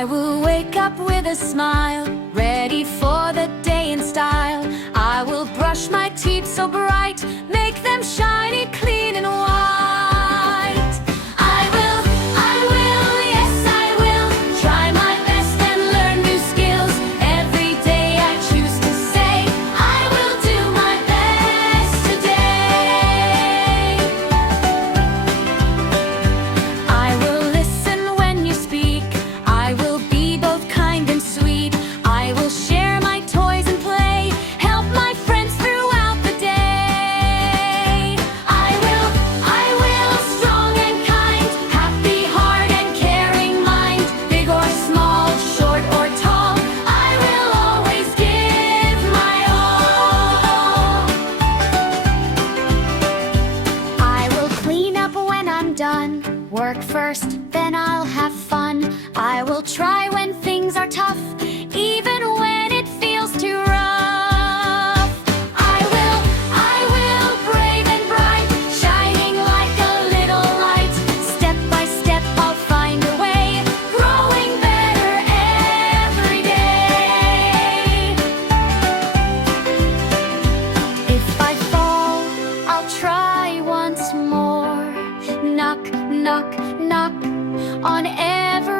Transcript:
I will wake up with a smile, ready for the day in style. I will brush my teeth so bright, make them shiny, clean and white. Yes I will, try my best and learn new skills. Every day I choose to say, I will do my best today. I will listen when you speak, I will be both kind and sweet. I will share my toys and play, help my friends throughout the day. I will, strong and kind, happy heart and caring mind. Big or small, short or tall, I will always give my all. I will clean up when I'm done, work first, then I'll have fun. I will try when things are tough, even when it feels too rough. I will, brave and bright, shining like a little light. Step by step I'll find a way, growing better every day. If I fall, I'll try once more. Knock, knock, knock on every